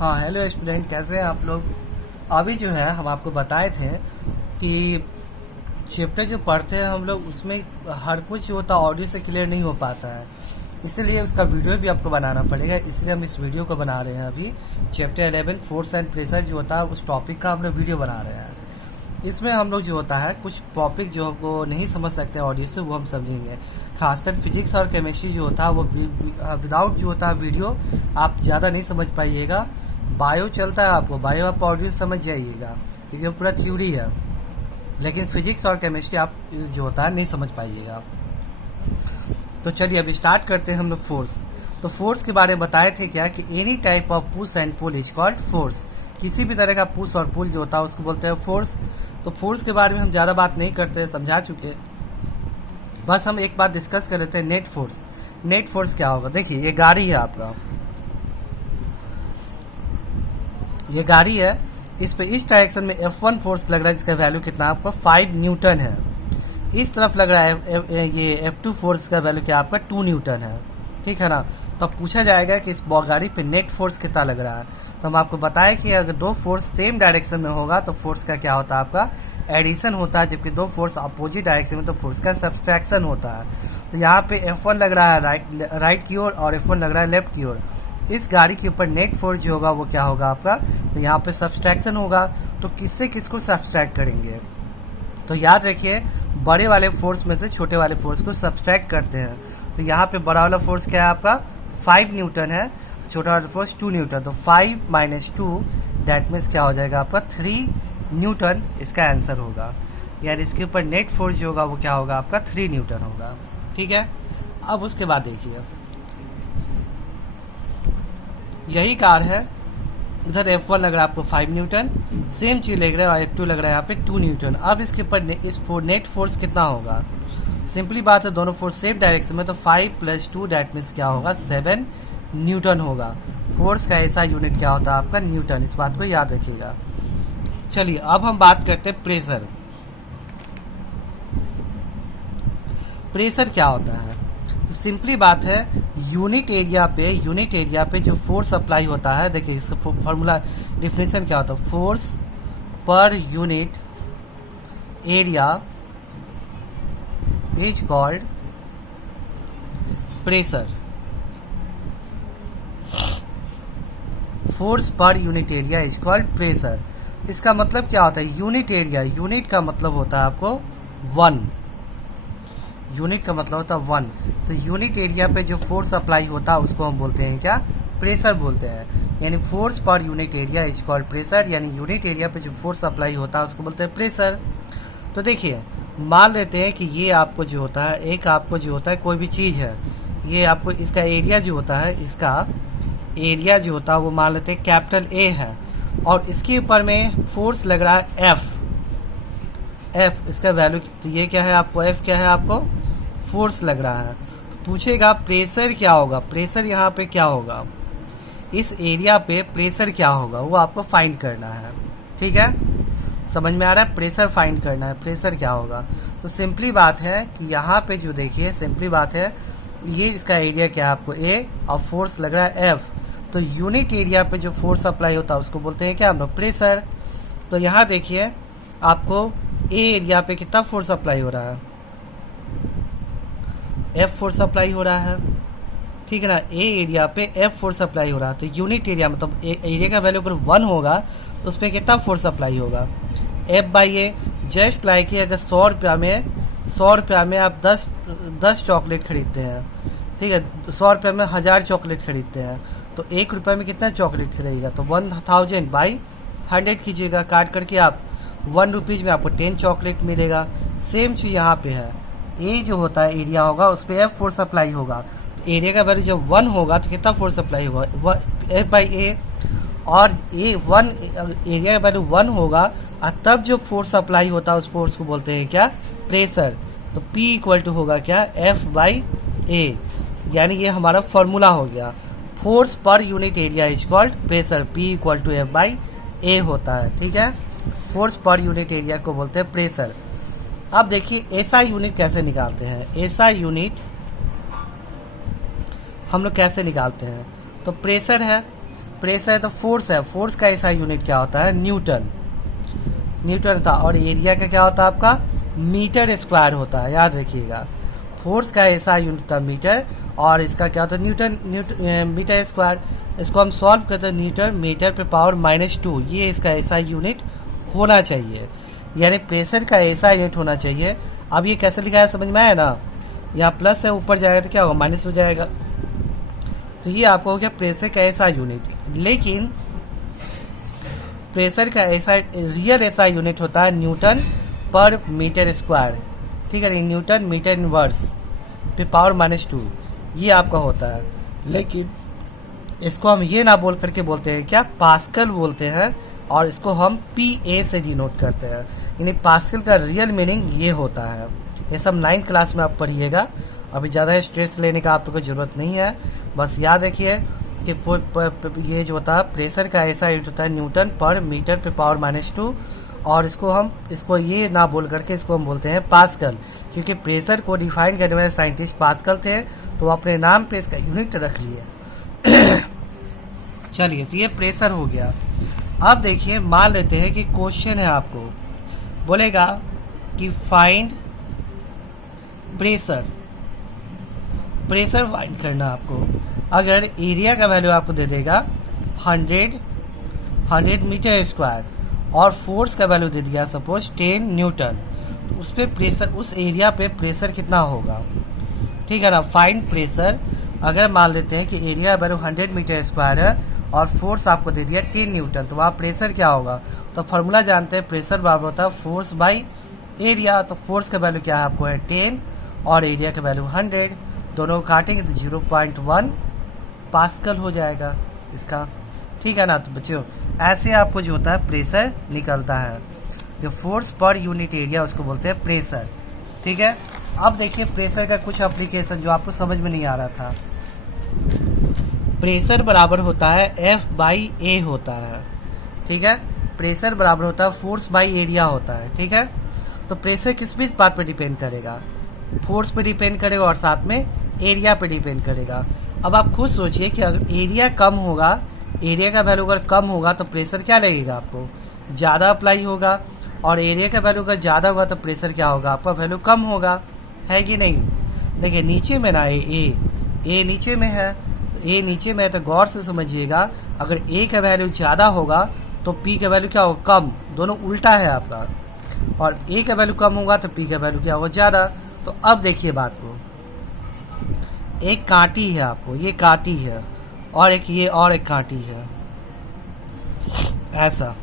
हाँ, hello student, कैसे हैं आप लोग। अभी जो है हम आपको बताए थे कि चैप्टर जो पढ़ते हैं हम लोग उसमें हर कुछ जो होता है ऑडियो से क्लियर नहीं हो पाता है, इसलिए उसका वीडियो भी आपको बनाना पड़ेगा। इसलिए हम इस वीडियो को बना रहे हैं। अभी चैप्टर 11 फोर्स एंड प्रेशर जो होता है उस टॉपिक का हम लोग वीडियो बना रहे हैं। इसमें हम लोग जो होता है कुछ टॉपिक जो हमको नहीं समझ सकते ऑडियो से वो हम समझेंगे। खासकर फिजिक्स और केमिस्ट्री जो होता है वो विदाउट जो होता है वीडियो आप ज़्यादा नहीं समझ पाइएगा। बायो चलता है, आपको बायो आप ऑडियो समझ जाइएगा क्योंकि वो पूरा थ्योरी है, लेकिन फिजिक्स और केमिस्ट्री आप जो होता है नहीं समझ पाइएगा। तो चलिए अब स्टार्ट करते हैं हम लोग फोर्स। तो फोर्स के बारे में बताए थे क्या कि any type of push and pull is called force. किसी भी तरह का पुश और पुल जो होता है उसको बोलते हैं फोर्स। तो फोर्स के बारे में हम ज़्यादा बात नहीं करते, समझा चुके। बस हम एक बात डिस्कस कर रहे थे, नेट फोर्स। नेट फोर्स क्या होगा। देखिए ये गाड़ी है आपका, ये गाड़ी है, इस पे इस डायरेक्शन में F1 फोर्स लग रहा है जिसका वैल्यू कितना आपका 5 न्यूटन है। इस तरफ लग रहा है ये F2 फोर्स का वैल्यू क्या आपका 2 न्यूटन है, ठीक है ना। तो अब पूछा जाएगा कि इस गाड़ी पे नेट फोर्स कितना लग रहा है। तो हम आपको बताएं कि अगर दो फोर्स सेम डायरेक्शन में होगा तो फोर्स का क्या होता है आपका एडिशन होता है, जबकि दो फोर्स अपोजिट डायरेक्शन में तो फोर्स का सब्सट्रैक्शन होता है। तो यहाँ पे F1 लग रहा है राइट की ओर और F1 लग रहा है लेफ्ट की ओर। इस गाड़ी के ऊपर नेट फोर्स जो होगा वो क्या होगा आपका, तो यहाँ पे सब्सट्रैक्शन होगा। तो किससे किसको सब्सट्रैक्ट करेंगे, तो याद रखिए बड़े वाले फोर्स में से छोटे वाले फोर्स को सब्सट्रैक्ट करते हैं। तो यहाँ पे बड़ा वाला फोर्स क्या है आपका 5 न्यूटन है, छोटा वाला फोर्स 2 न्यूटन। तो 5 - 2 दैट मीन्स क्या हो जाएगा आपका 3 न्यूटन इसका आंसर होगा। यानी इसके ऊपर नेट फोर्स जो होगा वो क्या होगा आपका 3 न्यूटन होगा, ठीक है। अब उसके बाद देखिए यही कार है, इधर F1 लग रहा है आपको 5 न्यूटन, सेम चीज लग रहा है F2 लग रहा है यहाँ पे 2 न्यूटन। अब इसके ऊपर इस नेट फोर्स कितना होगा। सिंपली बात है दोनों फोर्स सेम डायरेक्शन में, तो 5 + 2 दैट मीन्स क्या होगा 7 न्यूटन होगा। फोर्स का ऐसा यूनिट क्या होता है आपका न्यूटन, इस बात को याद रखिएगा। चलिए अब हम बात करते हैं प्रेशर। प्रेशर क्या होता है, सिंपली बात है यूनिट एरिया पे जो फोर्स अप्लाई होता है। देखिए इसका फॉर्मूला डिफिनेशन क्या होता है, force per unit area is called pressure. Force per unit area is called pressure. इसका मतलब क्या होता है, यूनिट एरिया, यूनिट का मतलब होता है आपको 1, यूनिट का मतलब होता है 1। तो यूनिट एरिया पे जो फोर्स अप्लाई होता है उसको हम बोलते हैं क्या, प्रेशर बोलते हैं। यानी force per unit area is called pressure, यानी यूनिट एरिया पे जो फोर्स अप्लाई होता है उसको बोलते हैं प्रेशर। तो देखिए मान लेते हैं कि ये आपको जो होता है, एक आपको जो होता है कोई भी चीज़ है, ये आपको इसका एरिया जो होता है, इसका एरिया जो होता है वो मान लेते हैं कैपिटल A है, और इसके ऊपर में फोर्स लग रहा है F इसका वैल्यू। तो ये क्या है आपको F क्या है आपको फोर्स लग रहा है। पूछेगा प्रेशर क्या होगा, प्रेशर यहाँ पे क्या होगा, इस एरिया पे प्रेशर क्या होगा वो आपको फाइंड करना है, ठीक है। समझ में आ रहा है, प्रेशर फाइंड करना है, प्रेशर क्या होगा। तो सिंपली बात है कि यहाँ पे जो देखिए सिंपली बात है, ये इसका एरिया क्या है आपको A और फोर्स लग रहा है F। तो यूनिट एरिया पे जो फोर्स अप्लाई होता है उसको बोलते हैं क्या हम लोग प्रेशर। तो यहाँ देखिए आपको A एरिया पे कितना फोर्स अप्लाई हो रहा है, F फोर्स अप्लाई हो रहा है, ठीक है ना। A एरिया पे F फोर्स अप्लाई हो रहा है। तो यूनिट एरिया मतलब एरिया का वैल्यू अगर 1 होगा तो उस पर कितना फोर्स अप्लाई होगा F/A। जस्ट लाइक अगर 100 रुपया में आप 10 चॉकलेट खरीदते हैं, ठीक है, 100 रुपये में 1000 चॉकलेट खरीदते हैं, तो 1 रुपये में कितना चॉकलेट खरीदेगा, तो 1000/100 कीजिएगा, काट करके आप 1 रुपीज़ में आपको 10 चॉकलेट मिलेगा। सेम चीज़ यहाँ पे है, ए जो होता है एरिया होगा उस पर F फोर्स अप्लाई होगा। तो एरिया का वैल्यू जब 1 होगा तो कितना फोर्स अप्लाई होगा F/A, और एरिया का वैल्यू 1 होगा और तब जो फोर्स अप्लाई होता है उस फोर्स को बोलते हैं क्या प्रेशर। तो P = होगा क्या F/A, यानी ये हमारा फॉर्मूला हो गया। Force per unit area is called pressure, P = F/A होता है, ठीक है। फोर्स पर यूनिट एरिया को बोलते हैं प्रेशर। अब देखिए ऐसा यूनिट कैसे निकालते हैं, ऐसा यूनिट हम लोग कैसे निकालते हैं। तो प्रेशर है, प्रेशर है तो फोर्स है, फोर्स का ऐसा यूनिट क्या होता है, न्यूटन, न्यूटन होता है। और एरिया का क्या होता है आपका, मीटर स्क्वायर होता है, याद रखिएगा। फोर्स का ऐसा यूनिट था मीटर, और इसका क्या होता है न्यूटन, मीटर स्क्वायर। इसको हम सॉल्व करते हैं, न्यूटन मीटर पे पावर -2, ये इसका ऐसा यूनिट होना चाहिए, यानी प्रेशर का ऐसा यूनिट होना चाहिए। अब ये कैसे लिखा है समझ में आया ना, यहाँ प्लस है, ऊपर जाएगा तो क्या होगा, माइनस हो जाएगा। तो ये आपको हो गया प्रेशर का ऐसा यूनिट। लेकिन प्रेशर का ऐसा रियल ऐसा यूनिट होता है न्यूटन पर मीटर स्क्वायर, ठीक है, न्यूटन मीटर इनवर्स पे पावर -2, ये आपका होता है। लेकिन इसको हम ये ना बोल करके बोलते हैं क्या, पास्कल बोलते हैं, और इसको हम PA से डिनोट करते हैं, यानी पास्कल का रियल मीनिंग ये होता है। ये सब 9th क्लास में आप पढ़िएगा, अभी ज़्यादा स्ट्रेस लेने का आपको जरूरत नहीं है। बस याद रखिए कि ये जो होता है प्रेशर का ऐसा यूनिट होता है न्यूटन पर मीटर पे पावर -2, और इसको ये ना बोल करके इसको हम बोलते हैं पास्कल, क्योंकि प्रेशर को डिफाइन करने वाले साइंटिस्ट पास्कल थे, तो अपने नाम पे इसका यूनिट रख लिए। चलिए, तो ये प्रेशर हो गया। अब देखिए, मान लेते हैं कि क्वेश्चन है, आपको बोलेगा कि फाइंड प्रेशर, प्रेशर फाइंड करना आपको। अगर एरिया का वैल्यू आपको दे देगा 100 मीटर स्क्वायर, और फोर्स का वैल्यू दे दिया सपोज 10 न्यूटन, तो उस पे प्रेशर, उस एरिया पे प्रेशर कितना होगा, ठीक है ना। फाइंड प्रेशर, अगर मान लेते हैं कि एरिया वैल्यू 100 मीटर स्क्वायर है और फोर्स आपको दे दिया 10 न्यूटन, तो वहाँ प्रेशर क्या होगा, तो फॉर्मूला जानते हैं, प्रेशर बराबर होता है फोर्स बाई एरिया। तो फोर्स का वैल्यू क्या है आपको है 10, और एरिया का वैल्यू 100, दोनों काटेंगे तो 0.1 पास्कल हो जाएगा इसका, ठीक है ना। तो बच्चों, ऐसे आपको जो होता है प्रेशर निकलता है, जो फोर्स पर यूनिट एरिया उसको बोलते हैं प्रेशर, ठीक है। अब देखिए प्रेशर का कुछ एप्लीकेशन जो आपको समझ में नहीं आ रहा था। प्रेशर बराबर होता है F/A होता है, ठीक है। प्रेशर बराबर होता है फोर्स बाई एरिया होता है, ठीक है। तो प्रेशर किस बात पे डिपेंड करेगा, फोर्स पे डिपेंड करेगा और साथ में एरिया पे डिपेंड करेगा। अब आप खुद सोचिए कि अगर एरिया कम होगा, एरिया का वैल्यू अगर कम होगा तो प्रेशर क्या लगेगा आपको, ज़्यादा अप्लाई होगा, और एरिया का वैल्यू अगर ज़्यादा होगा तो प्रेशर क्या होगा आपका, वैल्यू कम होगा, है कि नहीं। देखिए नीचे में ना ए नीचे में है, ए नीचे में है, तो गौर से समझिएगा, अगर ए का वैल्यू ज़्यादा होगा तो पी का वैल्यू क्या होगा, कम, दोनों उल्टा है आपका। और ए का वैल्यू कम होगा तो पी का वैल्यू क्या होगा, ज़्यादा। तो अब देखिए बात को, एक कांटी है आपको, ये कांटी है, और एक ये और एक कांटी है, ऐसा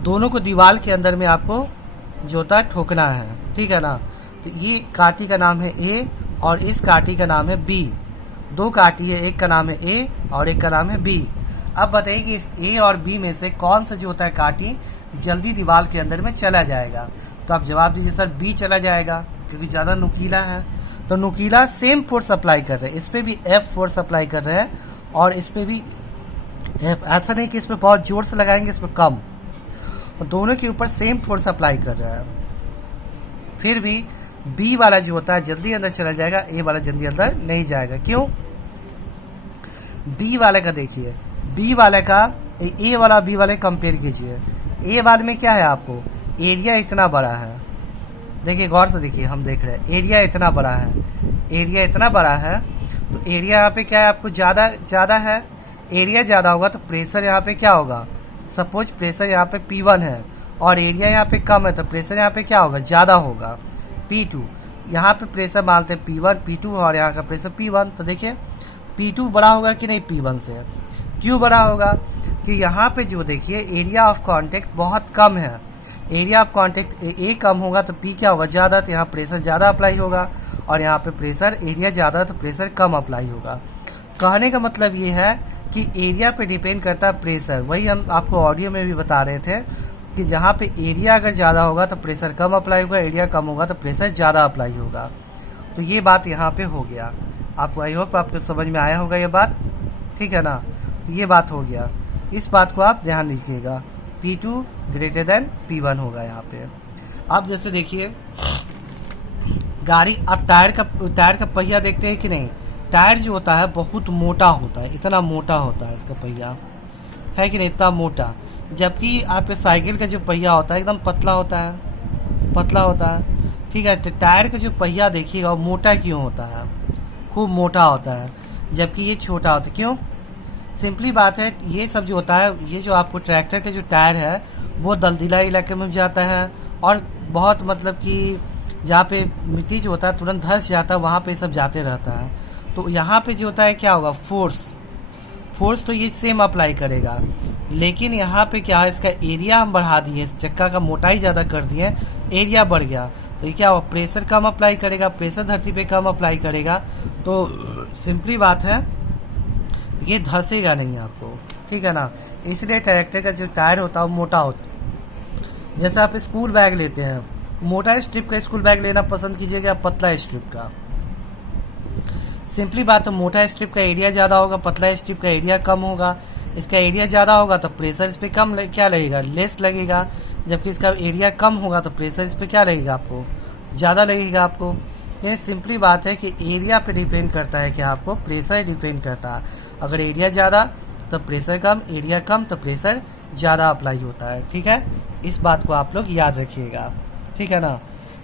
दोनों को दीवार के अंदर में आपको जो होता है ठोकना है, ठीक है ना। तो ये कांटी का नाम है ए, और इस कांटी का नाम है बी। दो कांटी है, एक का नाम है ए और एक का नाम है बी। अब बताइए कि इस ए और बी में से कौन सा जो होता है कांटी जल्दी दीवार के अंदर में चला जाएगा। तो आप जवाब दीजिए सर बी चला जाएगा, क्योंकि ज़्यादा नुकीला है। तो नुकीला सेम फोर्स अप्लाई कर रहे हैं, इस पर भी एफ फोर्स अप्लाई कर रहे हैं, और इस पर भी एफ। ऐसा नहीं कि इस पर बहुत जोर से लगाएंगे, इस पर कम, और दोनों के ऊपर सेम फोर्स अप्लाई कर रहे हैं। फिर भी बी वाला जो होता है जल्दी अंदर चला जाएगा, ए वाला जल्दी अंदर नहीं जाएगा। क्यों, बी वाले का देखिए, बी वाले का ए वाला बी वाले कंपेयर कीजिए। ए वाले में क्या है आपको, एरिया इतना बड़ा है, देखिए गौर से देखिए, हम देख रहे हैं एरिया इतना बड़ा है, एरिया इतना बड़ा है, तो एरिया यहाँ पे क्या है आपको ज़्यादा है, एरिया ज़्यादा होगा तो प्रेशर यहाँ पे क्या होगा, सपोज प्रेशर यहाँ पे P1 है और एरिया यहाँ पे कम है, तो प्रेशर यहाँ पे क्या होगा, ज़्यादा होगा, P2। यहाँ पे प्रेशर मानते हैं P1 P2, और यहाँ का प्रेशर P1। तो देखिए P2 बड़ा होगा कि नहीं P1 से, क्यों बड़ा होगा, कि यहाँ पे जो देखिए एरिया ऑफ कांटेक्ट बहुत कम है, एरिया ऑफ कांटेक्ट ए कम होगा तो पी क्या होगा, ज़्यादा, तो यहाँ प्रेशर ज़्यादा अप्लाई होगा, और यहाँ पे प्रेशर एरिया ज़्यादा तो प्रेशर कम अप्लाई होगा। कहने का मतलब ये है कि एरिया पे डिपेंड करता है प्रेशर। वही हम आपको ऑडियो में भी बता रहे थे कि जहाँ पे एरिया अगर ज़्यादा होगा तो प्रेशर कम अप्लाई होगा, एरिया कम होगा तो प्रेशर ज़्यादा अप्लाई होगा। तो ये बात यहाँ पे हो गया, आपको आई होप आपको समझ में आया होगा ये बात, ठीक है ना। तो ये बात हो गया, इस बात को आप ध्यान रखिएगा, P2 ग्रेटर देन P1 होगा यहाँ पे। अब जैसे देखिए गाड़ी, आप टायर का पहिया देखते हैं कि नहीं, टायर जो होता है बहुत मोटा होता है, इतना मोटा होता है इसका पहिया, है कि नहीं, इतना मोटा। जबकि आपके साइकिल का जो पहिया होता है एकदम पतला होता है, पतला होता है। ठीक है, तो टायर का जो पहिया देखिएगा वो मोटा क्यों होता है, खूब मोटा होता है, जबकि ये छोटा होता है। क्यों? सिंपली बात है, ये सब जो होता है, ये जो आपको ट्रैक्टर के जो टायर है वो दलदला इलाके में जाता है, और बहुत मतलब कि जहाँ पे मिट्टी जो होता है तुरंत धंस जाता है वहाँ पे सब जाते रहता है। तो यहाँ पे जो होता है क्या होगा, फोर्स तो ये सेम अप्लाई करेगा, लेकिन यहाँ पे क्या है, इसका एरिया हम बढ़ा दिए, इस चक्का का मोटाई ज़्यादा कर दिए, एरिया बढ़ गया, तो ये क्या होगा, प्रेशर कम अप्लाई करेगा, प्रेशर धरती पे कम अप्लाई करेगा। तो सिंपली बात है, ये धंसेगा नहीं आपको, ठीक है ना। इसलिए ट्रैक्टर का जो टायर होता है वो मोटा होता है। जैसे आप स्कूल बैग लेते हैं, मोटा स्ट्रिप का स्कूल बैग लेना पसंद कीजिएगा, पतला स्ट्रिप का। सिंपली बात है, मोटा स्ट्रिप का एरिया ज़्यादा होगा, पतला स्ट्रिप का एरिया कम होगा। इसका एरिया ज़्यादा होगा तो प्रेशर इस पर कम क्या लगेगा, लेस लगेगा, जबकि इसका एरिया कम होगा तो प्रेशर इस पर क्या लगेगा, आपको ज़्यादा लगेगा आपको। ये सिंपली बात है कि एरिया पे डिपेंड करता है कि आपको प्रेशर डिपेंड करता है। अगर एरिया ज़्यादा तो प्रेशर कम, एरिया कम तो प्रेशर ज़्यादा अप्लाई होता है, ठीक है। इस बात को आप लोग याद रखिएगा, ठीक है ना।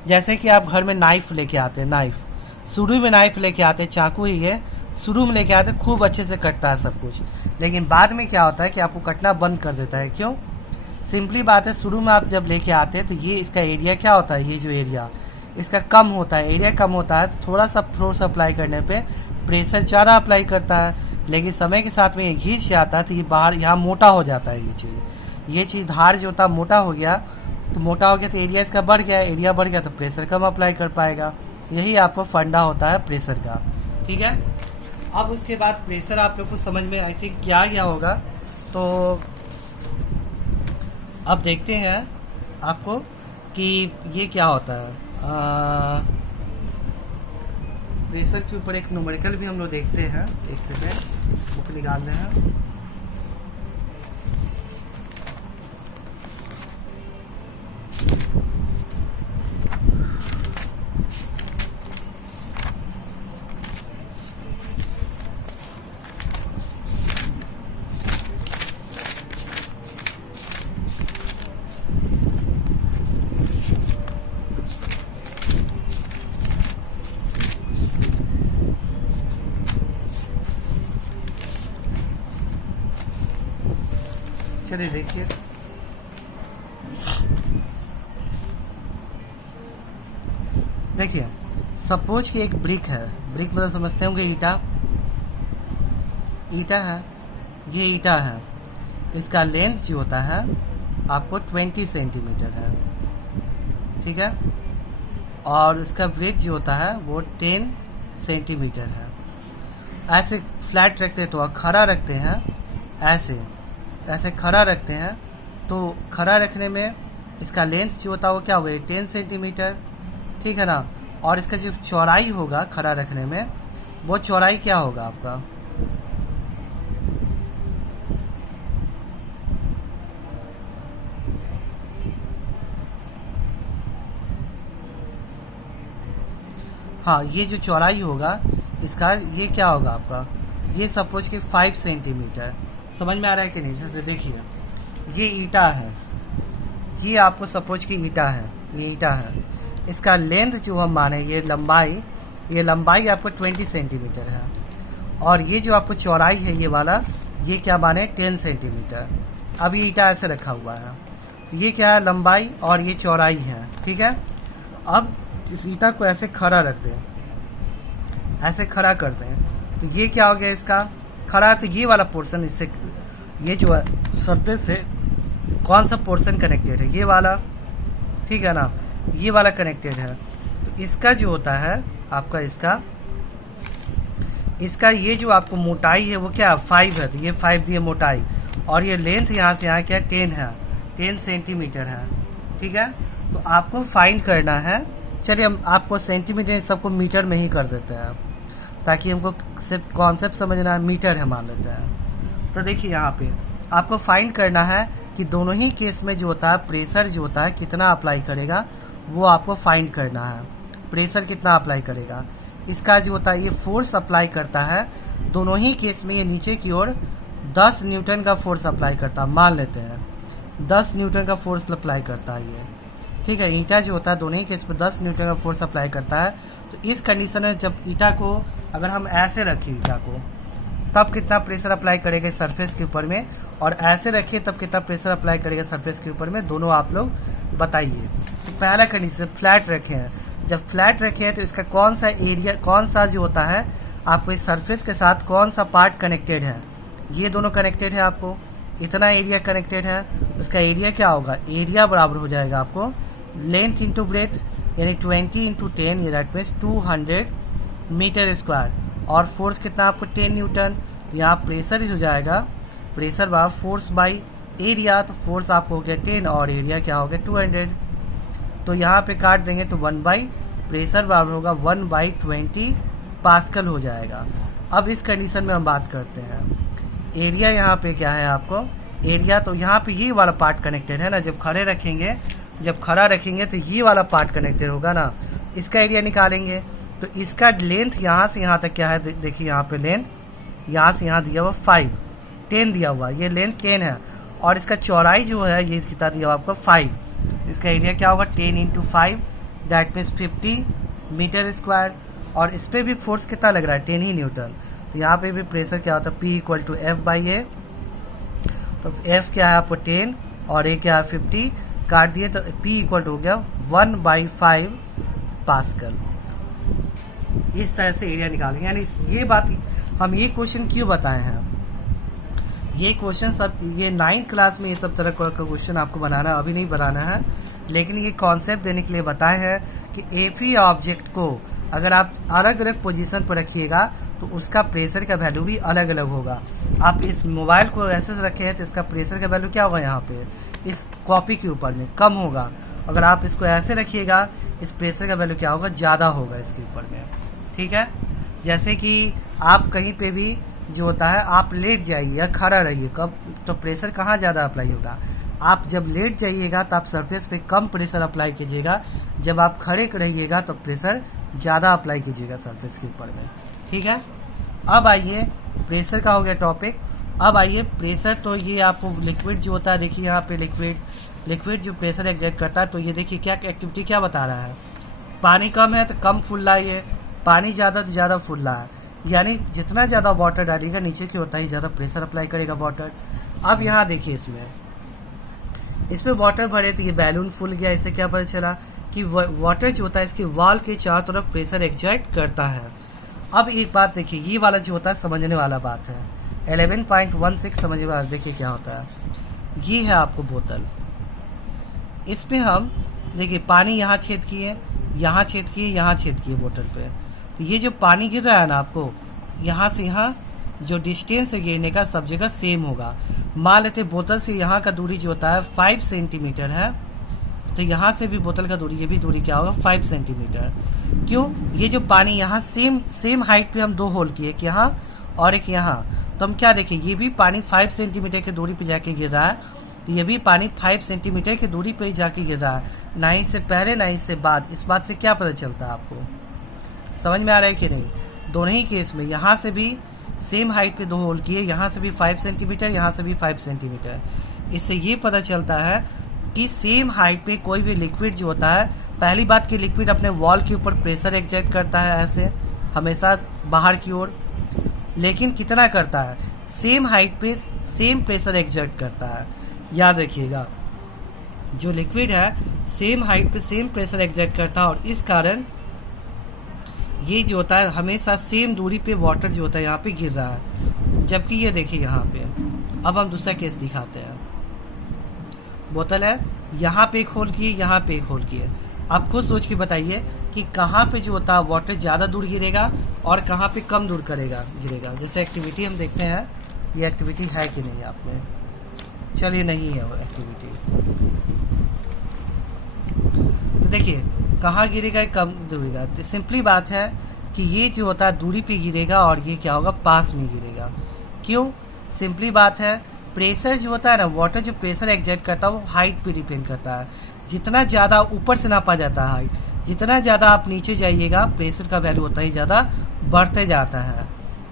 जैसे कि आप घर में नाइफ लेके आते हैं, नाइफ शुरू में नाइफ लेके आते, चाकू ही है, शुरू में लेके आते खूब अच्छे से कटता है सब कुछ, लेकिन बाद में क्या होता है कि आपको कटना बंद कर देता है। क्यों? सिंपली बात है, शुरू में आप जब लेके आते हैं तो ये इसका एरिया क्या होता है, ये जो एरिया इसका कम होता है, एरिया कम होता है, तो थोड़ा सा फोर्स अप्लाई करने पे प्रेशर ज़्यादा अप्लाई करता है, लेकिन समय के साथ में ये घिस जाता है तो ये बाहर यहाँ मोटा हो जाता है। ये चीज़ धार जो होता है मोटा हो गया, तो मोटा हो गया तो एरिया इसका बढ़ गया, एरिया बढ़ गया तो प्रेशर कम अप्लाई कर पाएगा। यही आपको फंडा होता है प्रेशर का, ठीक है। अब उसके बाद प्रेशर आप लोग को समझ में आई थिंक क्या गया होगा, तो अब देखते हैं आपको कि ये क्या होता है। प्रेशर के ऊपर एक न्यूमेरिकल भी हम लोग देखते हैं, एक सेकेंड बुक निकाल रहे हैं। चलिए देखिए, देखिए सपोज कि एक ब्रिक है, ब्रिक मतलब समझते होंगे ईटा, ईटा है, ये ईटा है, इसका लेंथ जो होता है आपको 20 सेंटीमीटर है, ठीक है, और इसका ब्रेथ जो होता है वो 10 सेंटीमीटर है। ऐसे फ्लैट रखते हैं तो खड़ा रखते हैं, ऐसे खड़ा रखते हैं, तो खड़ा रखने में इसका लेंथ जो होता है वो क्या होगा, 10 सेंटीमीटर, ठीक है ना। और इसका जो चौड़ाई होगा खड़ा रखने में, वो चौड़ाई क्या होगा आपका, हाँ, ये जो चौड़ाई होगा इसका, ये क्या होगा आपका, ये सपोज कि 5 सेंटीमीटर। समझ में आ रहा है कि नहीं? जैसे देखिए, ये ईटा है, ये आपको सपोज कि ईटा है, ये ईटा है, इसका लेंथ जो हम माने, ये लंबाई आपको 20 सेंटीमीटर है, और ये जो आपको चौड़ाई है ये वाला, ये क्या माने 10 सेंटीमीटर। अब ये ईटा ऐसे रखा हुआ है, तो ये क्या है, लंबाई और ये चौड़ाई है, ठीक है। अब इस ईटा को ऐसे खड़ा रख दें, ऐसे खड़ा कर दें, तो ये क्या हो गया इसका खड़ा, तो ये वाला पोर्शन इससे, ये जो है सरफेस से कौन सा पोर्शन कनेक्टेड है, ये वाला, ठीक है ना, ये वाला कनेक्टेड है। तो इसका जो होता है आपका, इसका ये जो आपको मोटाई है वो क्या 5 है, तो ये 5 दिए मोटाई, और ये लेंथ यहाँ से यहाँ क्या 10 है, 10 सेंटीमीटर है, ठीक है। तो आपको फाइंड करना है, चलिए हम आपको सेंटीमीटर सबको मीटर में ही कर देते हैं, ताकि हमको सिर्फ कॉन्सेप्ट समझना है, मीटर है मान लेते हैं। तो देखिए यहाँ पे आपको फाइंड करना है कि दोनों ही केस में जो होता है प्रेशर जो होता है कितना अप्लाई करेगा, वो आपको फाइंड करना है, प्रेशर कितना अप्लाई करेगा। इसका जो होता है ये फोर्स अप्लाई करता है, दोनों ही केस में ये नीचे की ओर 10 न्यूटन का फोर्स अप्लाई करता है, मान लेते हैं 10 न्यूटन का फोर्स अप्लाई करता है ये, ठीक है। ईटा जो होता है दोनों ही केस में 10 न्यूटन का फोर्स अप्लाई करता है। तो इस कंडीशन में जब ईटा को अगर हम ऐसे रखें ईटा को, तब कितना प्रेशर अप्लाई करेगा सरफेस के ऊपर में, और ऐसे रखिए तब कितना प्रेशर अप्लाई करेगा सरफेस के ऊपर में, दोनों आप लोग बताइए। तो पहला कंडीशन फ्लैट रखे हैं, जब फ्लैट रखे हैं तो इसका कौन सा एरिया, कौन सा जो होता है आपको इस सरफेस के साथ कौन सा पार्ट कनेक्टेड है, ये दोनों कनेक्टेड है, आपको इतना एरिया कनेक्टेड है। उसका एरिया क्या होगा, एरिया बराबर हो जाएगा आपको लेंथ इंटू ब्रेथ, यानी 20 इंटू 10, ये दैट मीन्स 200 मीटर स्क्वायर, और फोर्स कितना आपको 10 न्यूटन। यहाँ प्रेशर ही हो जाएगा, प्रेशर बराबर फोर्स बाई एरिया, तो फोर्स आपको हो गया 10 और एरिया क्या हो गया 200। तो यहाँ पे काट देंगे तो 1 बाई प्रेशर बराबर होगा 1/20 पास्कल हो जाएगा। अब इस कंडीशन में हम बात करते हैं एरिया, यहाँ पे क्या है आपको एरिया, तो यहाँ पे ये वाला पार्ट कनेक्टेड है ना, जब खड़े रखेंगे, जब खड़ा रखेंगे तो ये वाला पार्ट कनेक्टेड होगा ना, इसका एरिया निकालेंगे। तो इसका लेंथ यहाँ से यहाँ तक क्या है, देखिए यहाँ पे लेंथ यहाँ से यहाँ दिया हुआ 10 दिया हुआ, ये लेंथ 10 है, और इसका चौड़ाई जो है ये कितना दिया हुआ आपको 5। इसका एरिया क्या होगा 10 into 5 that means 50 metre square, और इस पर भी फोर्स कितना लग रहा है 10 ही न्यूटन। तो यहाँ पे भी प्रेशर क्या होता है P इक्वल टू F/A, तो F क्या है आपको 10 और A क्या है 50, काट दिए तो P इक्वल टू हो गया 1/5 पास्कल। इस तरह से एरिया निकालेंगे। यानी ये बात हम ये क्वेश्चन क्यों बताए हैं, ये क्वेश्चन सब ये 9th क्लास में ये सब तरह का क्वेश्चन आपको बनाना अभी नहीं बनाना है, लेकिन ये कॉन्सेप्ट देने के लिए बताए हैं कि एक ही ऑब्जेक्ट को अगर आप अलग अलग पोजीशन पर रखिएगा तो उसका प्रेशर का वैल्यू भी अलग अलग होगा। आप इस मोबाइल को ऐसे रखे हैं तो इसका प्रेशर का वैल्यू क्या होगा, यहाँ पे इस कॉपी के ऊपर में कम होगा। अगर आप इसको ऐसे रखिएगा इस प्रेशर का वैल्यू क्या होगा, ज़्यादा होगा इसके ऊपर में, ठीक है। जैसे कि आप कहीं पे भी जो होता है आप लेट जाइए या खड़ा रहिए, कब तो प्रेशर कहाँ ज़्यादा अप्लाई होगा, आप जब लेट जाइएगा तो आप सरफेस पे कम प्रेशर अप्लाई कीजिएगा, जब आप खड़े रहिएगा तो प्रेशर ज़्यादा अप्लाई कीजिएगा सरफेस के ऊपर में, ठीक है। अब आइए प्रेशर का हो गया टॉपिक। अब आइए प्रेशर, तो ये आपको लिक्विड जो होता है, देखिए यहाँ पे लिक्विड जो प्रेशर एग्जर्ट करता है, तो ये देखिए क्या एक्टिविटी क्या बता रहा है, पानी कम है तो कम फूल रहा है, ये पानी ज़्यादा तो ज़्यादा फूल रहा है, यानी जितना ज़्यादा वाटर डालिएगा नीचे की होता ही ज़्यादा प्रेशर अप्लाई करेगा वाटर। अब यहाँ देखिए इसमें वाटर भरे तो ये बैलून फूल गया, इससे क्या पता चला कि वाटर जो होता है इसके वॉल के चारों तरफ प्रेशर एग्जर्ट करता है। अब एक बात देखिए, ये वाला जो होता है समझने वाला बात है, 11.16 समझने वाला। देखिए क्या होता है, ये है आपको बोतल, इसमें हम देखिए पानी यहाँ छेद किए, यहाँ छेद किए, यहाँ छेद किए बोतल पे, तो ये जो पानी गिर रहा है ना आपको यहाँ से यहाँ जो डिस्टेंस है गिरने का सब जगह सेम होगा। मान लेते बोतल से यहाँ का दूरी जो होता है 5 सेंटीमीटर है, तो यहाँ से भी बोतल का दूरी, ये भी दूरी क्या होगा 5 सेंटीमीटर। क्यों, ये जो पानी यहाँ सेम हाइट पे हम 2 होल किए, एक यहाँ और एक यहाँ, तो हम क्या देखें ये भी पानी 5 सेंटीमीटर की दूरी पे जाके गिर रहा है, ये भी पानी 5 सेंटीमीटर की दूरी पे जाके गिर रहा है, ना इससे पहले ना इससे बाद। इस बात से क्या पता चलता है आपको, समझ में आ रहा है कि नहीं। दोनों ही केस में यहाँ से भी सेम हाइट पे 2 होल किए, यहाँ से भी 5 सेंटीमीटर, यहाँ से भी 5 सेंटीमीटर। इससे ये पता चलता है कि सेम हाइट पे कोई भी लिक्विड जो होता है, पहली बात कि लिक्विड अपने वॉल के ऊपर प्रेशर एग्जर्ट करता है ऐसे हमेशा बाहर की ओर, लेकिन कितना करता है, सेम हाइट पे सेम प्रेशर एग्जर्ट करता है। याद रखिएगा जो लिक्विड है सेम हाइट पे सेम प्रेशर एग्जर्ट करता है, और इस कारण ये जो होता है हमेशा सेम दूरी पे वाटर जो होता है यहाँ पे गिर रहा है। जबकि ये देखिए यहाँ पे, अब हम दूसरा केस दिखाते हैं। बोतल है, यहाँ पे एक होल किए, यहाँ पे एक होल किए। आप खुद सोच के बताइए कि कहाँ पे जो होता है वाटर ज़्यादा दूर गिरेगा और कहाँ पे कम दूर गिरेगा। जैसे एक्टिविटी हम देखते हैं, ये एक्टिविटी है कि नहीं आप में, चलिए नहीं है वो एक्टिविटी, तो देखिए कहाँ गिरेगा, कम गिरेगा। तो सिंपली बात है कि ये जो होता है दूरी पे गिरेगा और ये क्या होगा पास में गिरेगा। क्यों, सिंपली बात है प्रेशर जो होता है ना, वाटर जो प्रेशर एग्जर्ट करता है वो हाइट पे डिपेंड करता है। जितना ज़्यादा ऊपर से नापा जाता है हाइट, जितना ज़्यादा आप नीचे जाइएगा प्रेशर का वैल्यू उतना ही ज़्यादा बढ़ते जाता है,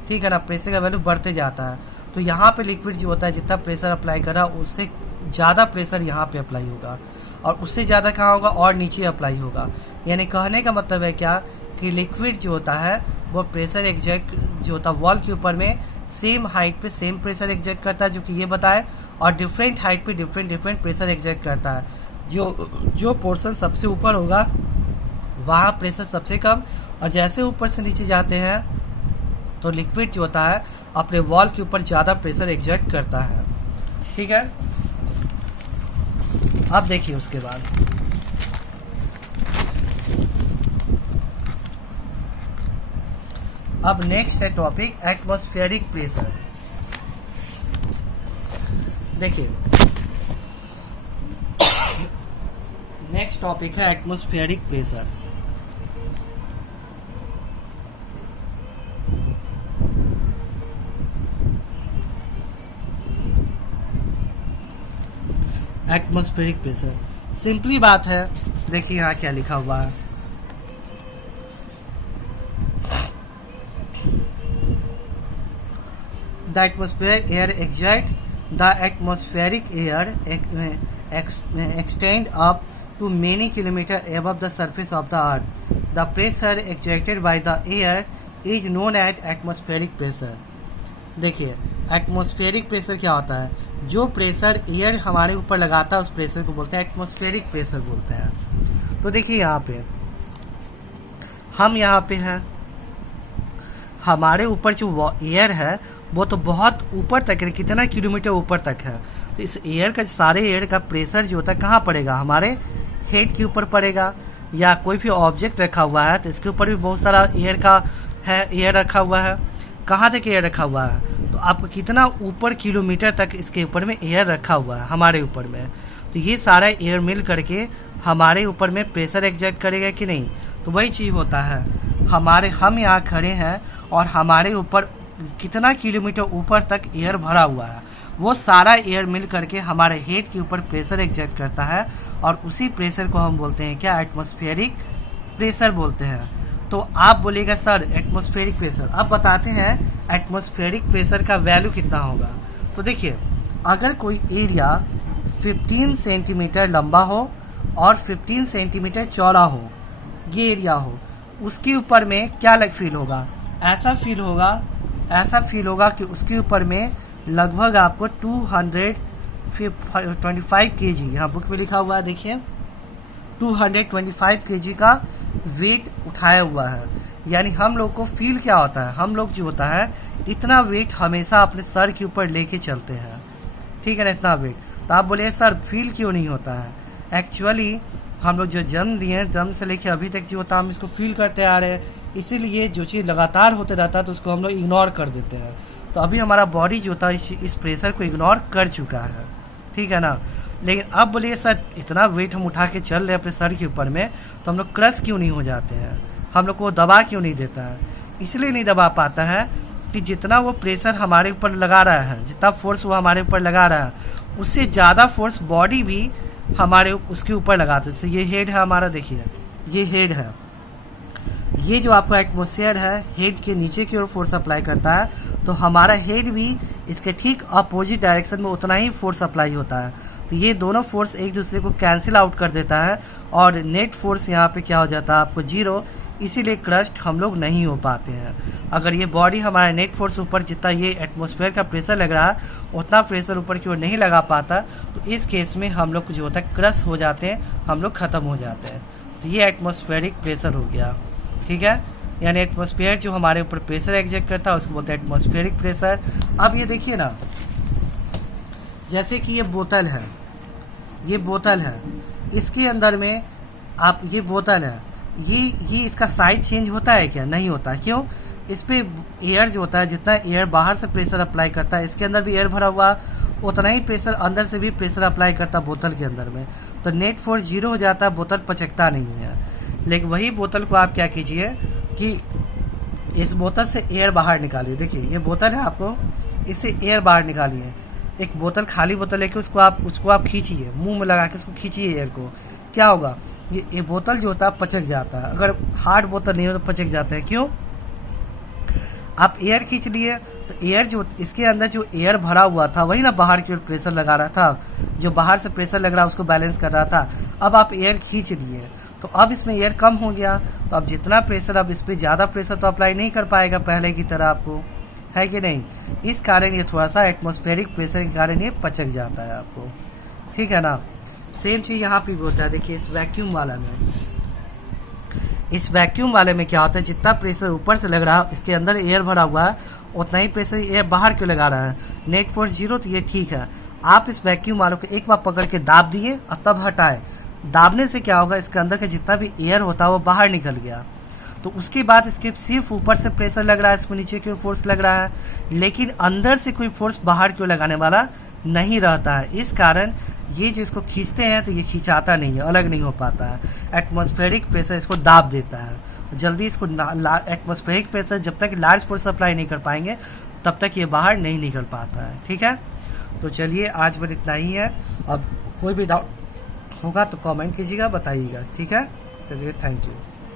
ठीक है ना, प्रेशर का वैल्यू बढ़ते जाता है। तो यहाँ पे लिक्विड जो होता है जितना प्रेशर अप्लाई करा उससे ज़्यादा प्रेशर यहाँ पे अप्लाई होगा, और उससे ज़्यादा कहाँ होगा, और नीचे अप्लाई होगा। यानी कहने का मतलब है क्या कि लिक्विड जो होता है वो प्रेशर एग्जर्ट जो होता है वॉल के ऊपर में सेम हाइट पे सेम प्रेशर एग्जर्ट करता है, जो कि ये बताए, और डिफरेंट हाइट पे डिफरेंट प्रेशर एग्जर्ट करता है। जो पोर्शन सबसे ऊपर होगा वहाँ प्रेशर सबसे कम, और जैसे ऊपर से नीचे जाते हैं तो लिक्विड जो होता है अपने वॉल के ऊपर ज़्यादा प्रेशर एग्जर्ट करता है, ठीक है। अब देखिए उसके बाद अब नेक्स्ट है टॉपिक एटमॉस्फेरिक प्रेशर। देखिए नेक्स्ट टॉपिक है atmospheric pressure. Atmospheric pressure simply बात है, देखिए यहाँ क्या लिखा हुआ है। The atmospheric air exert the atmospheric air extend up to many kilometers above the surface of the earth. The pressure exerted by the air is known as atmospheric pressure. देखिए atmospheric pressure क्या होता है, जो pressure air हमारे ऊपर लगाता है उस प्रेशर को बोलते हैं एटमॉस्फेरिक प्रेशर बोलते हैं। तो देखिए यहाँ पे हम यहाँ पे हैं, हमारे ऊपर जो एयर है वो तो बहुत ऊपर तक है, कितना किलोमीटर ऊपर तक है। तो इस एयर का सारे एयर का प्रेशर जो होता है कहाँ पड़ेगा, हमारे हेड के ऊपर पड़ेगा, या कोई भी ऑब्जेक्ट रखा हुआ है तो इसके ऊपर भी बहुत सारा एयर का है, एयर रखा हुआ है। कहाँ तक एयर रखा हुआ है, तो आपको कितना ऊपर किलोमीटर तक इसके ऊपर में एयर रखा हुआ है हमारे ऊपर में। तो ये सारा एयर मिल करके हमारे ऊपर में प्रेशर एग्जर्ट करेगा कि नहीं। तो वही चीज़ होता है, हम यहाँ खड़े हैं और हमारे ऊपर कितना किलोमीटर ऊपर तक एयर भरा हुआ है, वो सारा एयर मिल करके हमारे हेड के ऊपर प्रेशर एग्जर्ट करता है, और उसी प्रेशर को हम बोलते हैं क्या, एटमॉस्फेरिक प्रेशर बोलते हैं। तो आप बोलिएगा सर एटमॉस्फेरिक प्रेशर, अब बताते हैं एटमॉस्फेरिक प्रेशर का वैल्यू कितना होगा। तो देखिए अगर कोई एरिया 15 सेंटीमीटर लंबा हो और 15 सेंटीमीटर चौड़ा हो, ये एरिया हो, उसके ऊपर में क्या फील होगा, ऐसा फील होगा कि उसके ऊपर में लगभग आपको 225 kg, यहाँ बुक में लिखा हुआ है देखिए 225 kg का वेट उठाया हुआ है। यानी हम लोग को फील क्या होता है, हम लोग जो होता है इतना वेट हमेशा अपने सर के ऊपर लेके चलते हैं, ठीक है ना, इतना वेट। तो आप बोलिए सर फील क्यों नहीं होता है, एक्चुअली हम लोग जो जन्म लिए हैं, जन्म से लेके अभी तक जो होता है हम इसको फील करते आ रहे हैं, इसीलिए जो चीज़ लगातार होते रहता है तो उसको हम लोग इग्नोर कर देते हैं। तो अभी हमारा बॉडी जो होता है इस प्रेशर को इग्नोर कर चुका है, ठीक है ना। लेकिन अब बोलिए सर इतना वेट हम उठा के चल रहे हैं अपने सर के ऊपर में, तो हम लोग क्रश क्यों नहीं हो जाते हैं, हम लोग को दबा क्यों नहीं देता है। इसलिए नहीं दबा पाता है कि जितना वो प्रेशर हमारे ऊपर लगा रहा है, जितना फोर्स वो हमारे ऊपर लगा रहा है, उससे ज़्यादा फोर्स बॉडी भी हमारे उसके ऊपर लगाते हैं। ये हेड है हमारा, देखिए ये हेड है, ये जो आपका एटमॉस्फेयर है हेड के नीचे की ओर फोर्स अप्लाई करता है, तो हमारा हेड भी इसके ठीक अपोजिट डायरेक्शन में उतना ही फोर्स अप्लाई होता है। तो ये दोनों फोर्स एक दूसरे को कैंसिल आउट कर देता है, और नेट फोर्स यहाँ पे क्या हो जाता है आपको 0, इसीलिए क्रस्ट हम लोग नहीं हो पाते हैं। अगर ये बॉडी हमारा नेट फोर्स ऊपर जितना ये एटमॉस्फेयर का प्रेशर लग रहा है उतना प्रेशर ऊपर की ओर नहीं लगा पाता, तो इस केस में हम लोग जो होता है क्रश हो जाते हैं, हम लोग खत्म हो जाते हैं। तो ये एटमॉस्फेरिक प्रेशर हो गया, ठीक है। यानी एटमॉस्फेयर जो हमारे ऊपर प्रेशर एग्जर्ट करता है उसको बोलते हैं एटमॉस्फेरिक प्रेशर। अब ये देखिए ना, जैसे कि ये बोतल है, ये बोतल है, इसके अंदर में आप ये बोतल है, ये इसका साइज चेंज होता है क्या, नहीं होता। क्यों, इस पे एयर जो होता है, जितना एयर बाहर से प्रेशर अप्लाई करता है, इसके अंदर भी एयर भरा हुआ, उतना ही प्रेशर अंदर से भी प्रेशर अप्लाई करता है बोतल के अंदर में, तो नेट फोर्स 0 हो जाता है, बोतल पचकता नहीं है। लेकिन वही बोतल को आप क्या कीजिए कि इस बोतल से एयर बाहर निकालिए। देखिए ये बोतल है, आपको इससे एयर बाहर निकालिए। एक बोतल, खाली बोतल लेके उसको आप खींचिए, मुंह में लगा के उसको खींचिए एयर को, क्या होगा, ये बोतल जो होता है पचक जाता है। अगर हार्ड बोतल नहीं हो तो पचक जाता है। क्यों? आप एयर खींच लिए तो एयर जो इसके अंदर जो एयर भरा हुआ था वही ना बाहर की ओर प्रेशर लगा रहा था, जो बाहर से प्रेशर लग रहा उसको बैलेंस कर रहा था। अब आप एयर खींच लिए तो अब इसमें एयर कम हो गया, तो अब जितना प्रेशर, अब इस पर ज़्यादा प्रेशर तो अप्लाई नहीं कर पाएगा पहले की तरह आपको, है कि नहीं? इस कारण ये थोड़ा सा एटमॉस्फेरिक प्रेशर के कारण ये पचक जाता है आपको, ठीक है ना। सेम चीज़ यहाँ पे भी होता है। देखिए इस वैक्यूम वाला में, इस वैक्यूम वाले में क्या होता है, जितना प्रेशर ऊपर से लग रहा है, इसके अंदर एयर भरा हुआ है, उतना ही प्रेशर एयर बाहर क्यों लगा रहा है? नेट फोर्स 0, तो ये ठीक है। आप इस वैक्यूम वालों को एक बार पकड़ के दाब दिए और तब हटाए। दाबने से क्या होगा, इसके अंदर का जितना भी एयर होता है वो बाहर निकल गया। तो उसके बाद इसके सिर्फ ऊपर से प्रेशर लग रहा है, इसको नीचे क्यों फोर्स लग रहा है, लेकिन अंदर से कोई फोर्स बाहर क्यों लगाने वाला नहीं रहता है। इस कारण ये जो इसको खींचते हैं तो ये खींचाता नहीं है, अलग नहीं हो पाता है। एटमॉस्फेरिक प्रेशर इसको दाब देता है जल्दी। इसको एटमॉस्फेरिक प्रेशर जब तक लार्ज फोर्स अप्लाई नहीं कर पाएंगे तब तक ये बाहर नहीं निकल पाता है, ठीक है। तो चलिए आज बस इतना ही है। अब कोई भी डाउट होगा तो कमेंट कीजिएगा, बताइएगा, ठीक है। चलिए, थैंक यू।